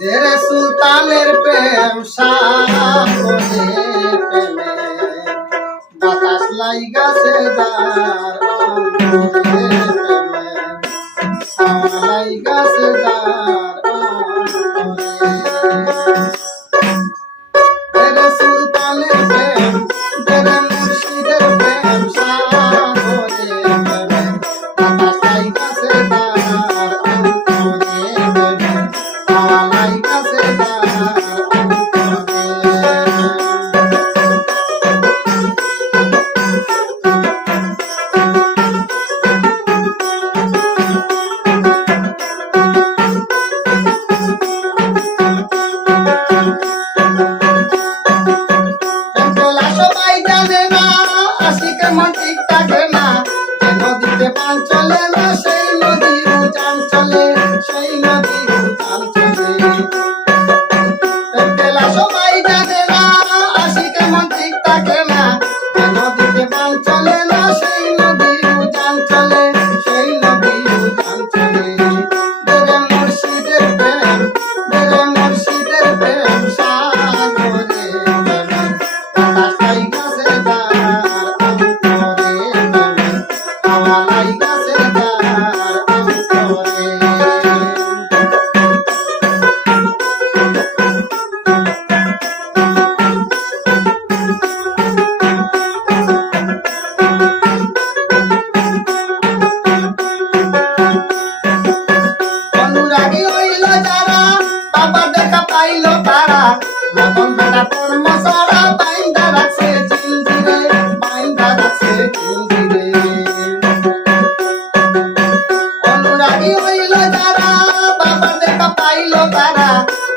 দেরে সুলতানের প্রেম সাগরে প্রেমে বাতাস লাইগাছে যার অন্তরে প্রেমে লাইগাছে যার অন্তরে দেরে সুলতানের প্রেম দেরে মুর্শিদের প্রেম সাগরে প্রেমে বাতাস লাইগাছে যার অন্তরে প্রেমে লাইগাছে যার মন ঠিক থাকে না যে নদীতে পান চলে না সেই নদী উজান চলে সেই নদী উজান চলে পেলা সবাই জানে না আশিকে মন ঠিক থাকে না যে নদীতে পান চলে না সেই নদী উজান চলে সেই নদী উজান চলে দেরে মুর্শিদের প্রেম দেরে মুর্শিদের প্রেম সাগরে প্রেম বাতাস লাইগাছে পাইলো তারা মতন বেটা তোর মশারা বাইন্দা রাখছে জিঞ্জিরে বাইন্দা রাখছে জিঞ্জিরে অনুরাগী হইল যারা বাবা দেখা পাইলো তারা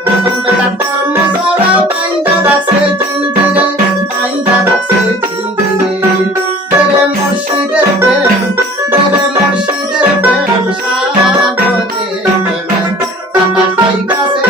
মতন বেটা তোর মশারা বাইন্দা রাখছে জিঞ্জিরে বাইন্দা রাখছে জিঞ্জিরে দেরে মুর্শিদের প্রেম দেরে মুর্শিদের প্রেম সাগরে প্রেমে বাতাস লাইগাছে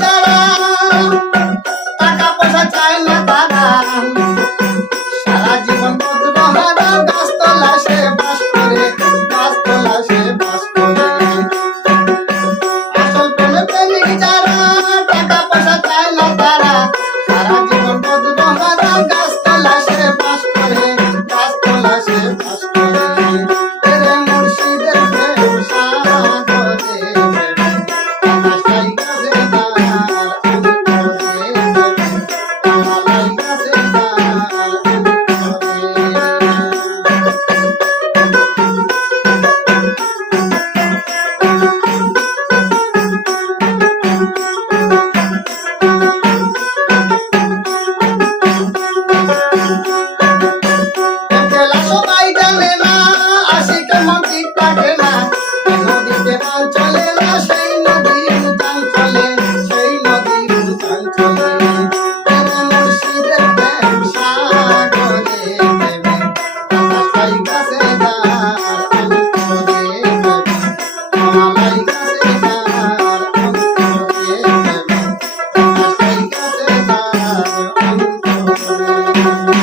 যার টাকা পয়সা চায় না তারা সারা জীবন পদ্মহারা গাছতলা সে বাস করে গাছতলা সে বাস করে আসল প্রেমে প্রেমিক যারা টাকা পয়সা চায় না তারা সারা জীবন পদ্মহারা গাছতলা সে বাস করে গাছতলা সে বাস করে তেরে মুর্শিদের প্রেম সাগরে বাতাস লাইগাছে সবাই জানে না আশিকে মন ঠিক থাকে না নদীতে পান চলে না সেই নদী উজান চলে সেই নদী উজান চলে তেরে মুর্শিদের প্রেম সাগরে প্রেমে বাতাস লাইগাছে যার অন্তরে প্রেমে লাইগাছে যার অন্তরে প্রেমে বাতাস লাইগাছে যার অন্তরে